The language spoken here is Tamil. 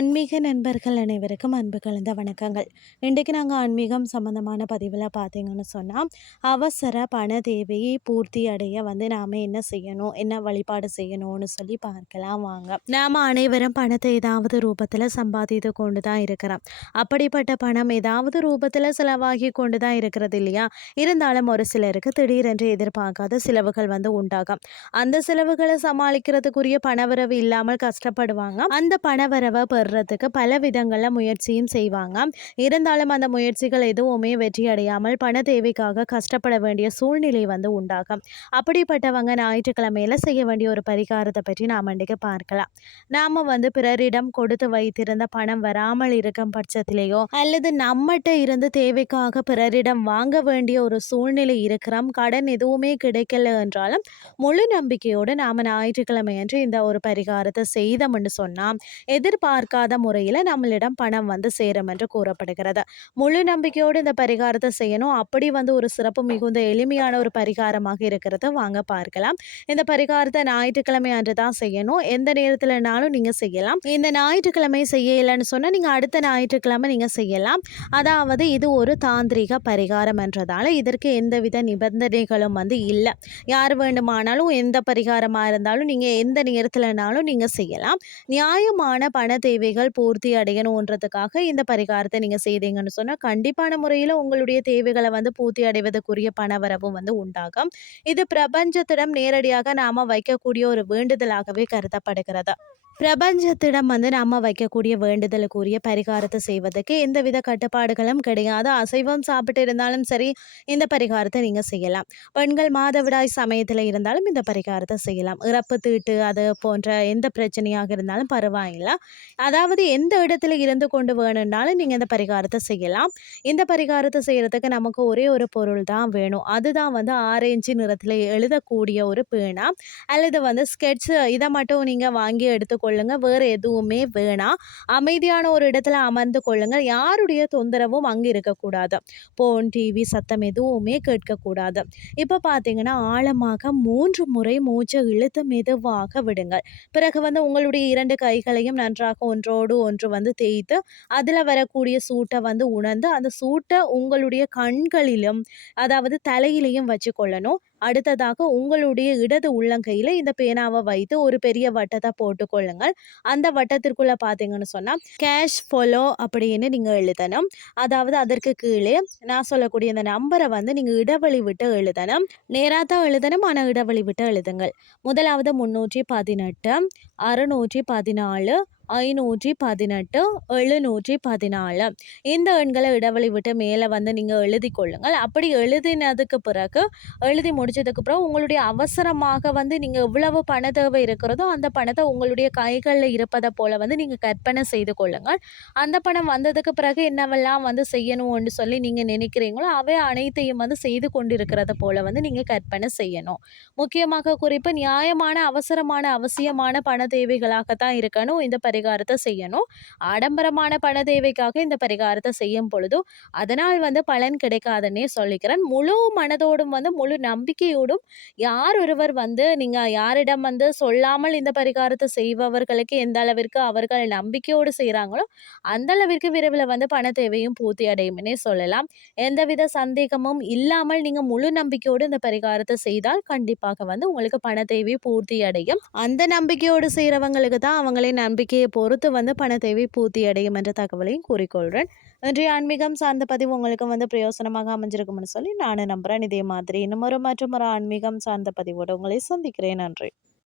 ஆன்மீக நண்பர்கள் அனைவருக்கும் அன்பு கலந்த வணக்கங்கள். இன்றைக்கு நாங்கள் ஆன்மீகம் சம்மந்தமான பதிவில் பார்த்தீங்கன்னு சொன்னால் அவசர பண தேவையை பூர்த்தி அடைய வந்து நாம் என்ன செய்யணும் என்ன வழிபாடு செய்யணும்னு சொல்லி பார்க்கலாம் வாங்க. நாம் அனைவரும் பணத்தை ஏதாவது ரூபத்தில் சம்பாதித்து கொண்டு தான் இருக்கிறோம். அப்படிப்பட்ட பணம் ஏதாவது ரூபத்தில் செலவாகி கொண்டு தான் இருக்கிறது இல்லையா? இருந்தாலும் ஒரு சிலருக்கு திடீரென்று எதிர்பார்க்காத செலவுகள் வந்து உண்டாகும். அந்த செலவுகளை சமாளிக்கிறதுக்குரிய பணவரவு இல்லாமல் கஷ்டப்படுவாங்க. அந்த பணவரவை வர்றதுக்கு பல விதங்களில் முயற்சியும் செய்வாங்க. இருந்தாலும் அந்த முயற்சிகள் எதுவுமே வெற்றி அடையாமல் பண தேவைக்காக கஷ்டப்பட வேண்டிய சூழ்நிலை வந்து உண்டாகும். அப்படிப்பட்டவங்க ஞாயிற்றுக்கிழமையில செய்ய வேண்டிய ஒரு பரிகாரத்தை பற்றி நாம் இன்றைக்கு பார்க்கலாம். நாம் வந்து பிறரிடம் கொடுத்து வைத்திருந்த பணம் வராமல் இருக்கும் பட்சத்திலேயோ அல்லது நம்மகிட்ட இருந்து தேவைக்காக பிறரிடம் வாங்க வேண்டிய ஒரு சூழ்நிலை இருக்கிறோம். கடன் எதுவுமே கிடைக்கல என்றாலும் முழு நம்பிக்கையோடு நாம் ஞாயிற்றுக்கிழமை அன்று இந்த ஒரு பரிகாரத்தை செய்தோம்னு சொன்னால் எதிர்பார்க்காத முறையில் நம்மளிடம் பணம் வந்து சேரும் என்று கூறப்படுகிறது. முழு நம்பிக்கையோடு இந்த பரிகாரத்தை செய்யணும். அப்படி வந்து ஒரு சிறப்பு மிகுந்த எளிமையான ஒரு பரிகாரமாக இருக்கிறத. வாங்க பார்க்கலாம். இந்த பரிகாரத்தை ஞாயிற்றுக்கிழமை அன்று தான் செய்யணும். எந்த நேரத்தில்னாலும் நீங்கள் செய்யலாம். இந்த ஞாயிற்றுக்கிழமை செய்யலைன்னு சொன்னால் நீங்கள் அடுத்த ஞாயிற்றுக்கிழமை நீங்கள் செய்யலாம். அதாவது இது ஒரு தாந்திரிக பரிகாரம் என்றதால் இதற்கு எந்தவித நிபந்தனைகளும் வந்து இல்லை. யார் வேண்டுமானாலும் எந்த பரிகாரமாக இருந்தாலும் நீங்கள் எந்த நேரத்தில்னாலும் நீங்கள் செய்யலாம். நியாயமான பண தேவைகள் பூர்த்தி அடையணுன்றதுக்காக இந்த பரிகாரத்தை நீங்கள் செய்தீங்கன்னு சொன்னால் கண்டிப்பான முறையில் உங்களுடைய தேவைகளை வந்து பூர்த்தி அடைவதற்குரிய பணவரவும் வந்து உண்டாகும். இது பிரபஞ்சத்திடம் நேரடியாக நாம் வைக்கக்கூடிய ஒரு வேண்டுதலாகவே கருதப்படுகிறது. பிரபஞ்சத்திடம் வந்து நம்ம வைக்கக்கூடிய வேண்டுதலுக்குரிய பரிகாரத்தை செய்வதற்கு எந்தவித கட்டுப்பாடுகளும் கிடையாது. அசைவம் சாப்பிட்டு இருந்தாலும் சரி இந்த பரிகாரத்தை நீங்கள் செய்யலாம். பெண்கள் மாதவிடாய் சமயத்தில் இருந்தாலும் இந்த பரிகாரத்தை செய்யலாம். இறப்பு தீட்டு அது போன்ற எந்த பிரச்சனையாக இருந்தாலும் பரவாயில்லை. அதாவது எந்த இடத்துல இருந்து கொண்டு வேணும்னாலும் நீங்கள் இந்த பரிகாரத்தை செய்யலாம். இந்த பரிகாரத்தை செய்கிறதுக்கு நமக்கு ஒரே ஒரு பொருள் தான் வேணும். அதுதான் வந்து ஆரஞ்சு நிறத்தில் எழுதக்கூடிய ஒரு பேனா. அல்லது வந்து ஸ்கெட்ச் இதை மட்டும் நீங்கள் வாங்கி எடுத்துக்கொள்ளுங்க. வேறு எதுவுமே வேணாம் அமைதியான ஒரு இடத்துல அமர்ந்து கொள்ளுங்கள் யாருடைய தொந்தரவும் அங்கே இருக்கக்கூடாது. போன் டிவி சத்தம் எதுவுமே கேட்கக்கூடாது. இப்போ பார்த்தீங்கன்னா ஆழமாக மூன்று முறை மூச்சை இழுத்து மெதுவாக விடுங்கள். பிறகு வந்து உங்களுடைய இரண்டு கைகளையும் நன்றாக ஒன்றோடு ஒன்று வந்து தேய்த்து அதில் வரக்கூடிய சூட்டை வந்து உணர்ந்து அந்த சூட்டை உங்களுடைய கண்களிலும் அதாவது தலையிலையும் வச்சு கொள்ளணும் அடுத்ததாக உங்களுடைய இடது உள்ளங்கையில் இந்த பேனாவை வைத்து ஒரு பெரிய வட்டத்தை போட்டுக்கொள்ளுங்கள் அந்த வட்டத்திற்குள்ளே பார்த்தீங்கன்னு சொன்னால் கேஷ் ஃபாலோ அப்படின்னு நீங்கள் எழுதணும். அதாவது அதற்கு கீழே நான் சொல்லக்கூடிய இந்த நம்பரை வந்து நீங்கள் இடைவெளி விட்டு எழுதணும். நேராக தான் எழுதணும் ஆனால் இடைவெளி விட்டு எழுதுங்கள். முதலாவது முந்நூற்றி பதினெட்டு அறுநூற்றி பதினாலு ஐநூற்றி பதினெட்டு எழுநூற்றி பதினாலு இந்த எண்களை இடைவெளி விட்டு மேலே வந்து நீங்கள் எழுதி கொள்ளுங்கள். அப்படி எழுதினதுக்கு பிறகு எழுதி முடிச்சதுக்கு பிறகு உங்களுடைய அவசரமாக வந்து நீங்கள் எவ்வளவு பண தேவை இருக்கிறதோ அந்த பணத்தை உங்களுடைய கைகளில் இருப்பதை போல் வந்து நீங்கள் கற்பனை செய்து கொள்ளுங்கள். அந்த பணம் வந்ததுக்கு பிறகு என்னவெல்லாம் வந்து செய்யணும்னு சொல்லி நீங்கள் நினைக்கிறீங்களோ அவை அனைத்தையும் வந்து செய்து கொண்டிருக்கிறத போல் வந்து நீங்கள் கற்பனை செய்யணும். முக்கியமாக குறிப்பு நியாயமான அவசரமான அவசியமான பண தேவைகளாகத்தான் இருக்கணும். இந்த பரி பரிகாரத்தை செய்யணும். ஆடம்பரமான பண தேவைக்காக இந்த பரிகாரத்தை செய்யும் பொழுதும் அதனால் வந்து பலன் கிடைக்காதுன்னே சொல்லிக்கிறேன். முழு மனதோடும் வந்து முழு நம்பிக்கையோடும் யார் ஒருவர் வந்து நீங்கள் யாரிடம் வந்து சொல்லாமல் இந்த பரிகாரத்தை செய்பவர்களுக்கு எந்த அளவிற்கு அவர்கள் நம்பிக்கையோடு செய்கிறாங்களோ அந்த அளவிற்கு விரைவில் வந்து பண தேவையும் பூர்த்தி அடையும்னே சொல்லலாம். எந்தவித சந்தேகமும் இல்லாமல் நீங்கள் முழு நம்பிக்கையோடு இந்த பரிகாரத்தை செய்தால் கண்டிப்பாக வந்து உங்களுக்கு பண தேவை பூர்த்தி அடையும். அந்த நம்பிக்கையோடு செய்கிறவங்களுக்கு தான் அவங்களே நம்பிக்கையை பொறுத்து வந்து பண தேவை பூர்த்தி அடையும் என்ற தகவலையும் கூறிக்கொள்கிறேன் இன்றைய ஆன்மீகம் சார்ந்த பதிவு உங்களுக்கு வந்து பிரயோசனமாக அமைஞ்சிருக்கும்னு சொல்லி நான் நம்புகிறேன் இதே மாதிரி இன்னும் ஒரு மற்றும் ஒரு ஆன்மீகம் சார்ந்த பதிவோடு உங்களை சந்திக்கிறேன். நன்றி.